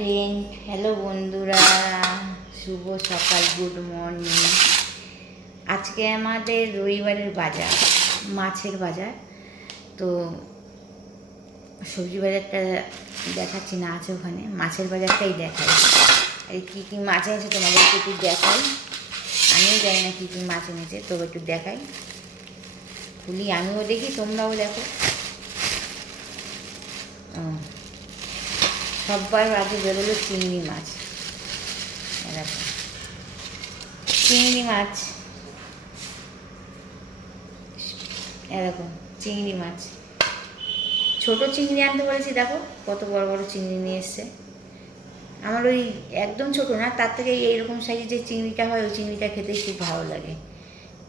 Friend, hello বন্ধুরা, শুভ সকাল, good morning. আজকে আমাদের রবিবারের বাজার, মাছের বাজার। তো সবজি বাজারটা দেখাচ্ছি না, আছে ওখানে, মাছের বাজারটাই দেখাই। এই কী কী মাছ এনেছে তোমাদেরকে একটু দেখাই। আমিও জানি না কী কী মাছ এনেছে, তবে একটু দেখাই। খুলি, আমিও দেখি, তোমরাও দেখো। সবার আগে বেরোলো চিংড়ি মাছ। এরকম চিংড়ি মাছ, এরকম চিংড়ি মাছ। ছোটো চিংড়ি আনতে বলেছি, দেখো কত বড় বড় চিংড়ি নিয়ে এসছে। আমার ওই একদম ছোটো না, তার থেকে এইরকম সাইজের যে চিংড়িটা হয়, ওই চিংড়িটা খেতে খুব ভালো লাগে।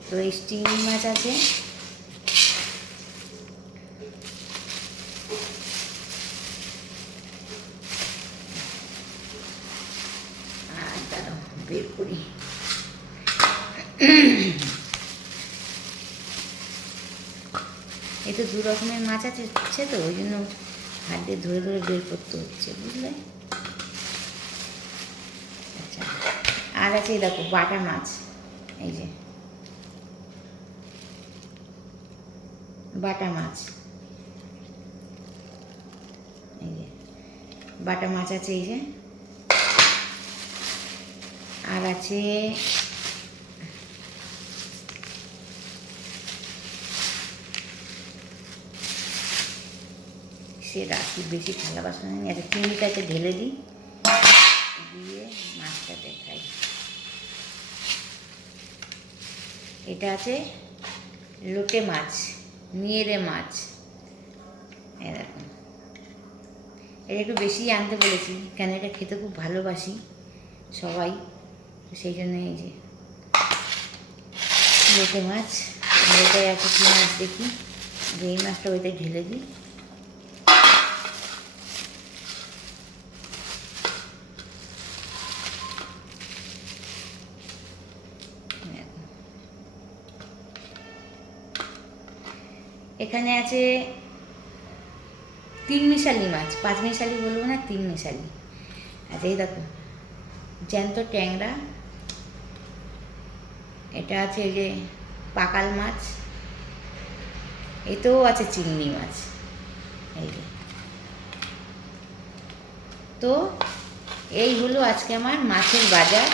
তো এই চিংড়ি মাছ আছে। বের করি। এই তো দু রকমের মাছ আছে, তো ওই জন্য হাত দিয়ে ধরে ধরে বের করতে হচ্ছে, বুঝলে। আচ্ছা, আর আছে দেখো বাটা মাছ। এই যে বাটা মাছ, এই যে বাটা মাছ আছে, এই যে। আর আছে সে রাখি, বেশি থালা বাসন নেই। একটা চিংড়িটাকে ঢেলে দিই, দিয়ে মাছটা দেখাই। এটা আছে লোটে মাছ, নিয়েরে মাছ, এরকম। এটা একটু বেশি আনতে বলেছি, কেন এটা খেতে খুব ভালোবাসি সবাই, সেই জন্য। এই যে লোটে মাছ। ওইটাই আছে কী মাছ দেখি, যে এই মাছটা ওইটাই ঢেলে দিই। এখানে আছে তিন মিশালি মাছ, পাঁচ মিশালি বলবো না, তিন মিশালি। আচ্ছা, এই দেখো জ্যান্ত ট্যাংরা। এটা আছে এই যে পাকাল মাছ। এতেও আছে চিংড়ি মাছ, এই যে। তো এই হলো আজকে আমার মাছের বাজার।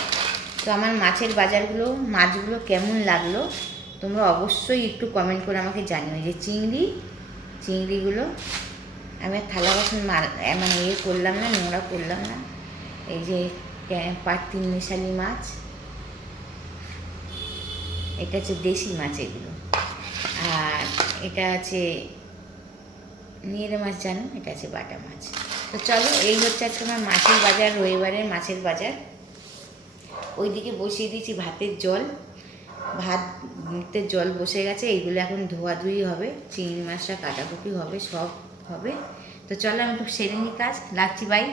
তো আমার মাছের বাজারগুলো, মাছগুলো কেমন লাগলো তোমরা অবশ্যই একটু কমেন্ট করে আমাকে জানিও। যে চিংড়িগুলো আমি থালা বাসন মানে করলাম না, নোংরা করলাম না। এই যে তিন মিশালি মাছ, এটা হচ্ছে দেশি মাছ এগুলো। আর এটা আছে নিয়েরে মাছ, জানো, এটা আছে বাটা মাছ। তো চলো, এই হচ্ছে আজকে আমার মাছের বাজার, রবিবারের মাছের বাজার। ওইদিকে বসিয়ে দিয়েছি ভাতের জল, ভাতের জল বসে গেছে। এইগুলো এখন ধোয়াধুয়ি হবে, চিংড়ি মাছটা কাটাকুটি হবে, সব হবে। তো চলো, আমি খুব সেরে নিই কাজ, লাগছি, বাই।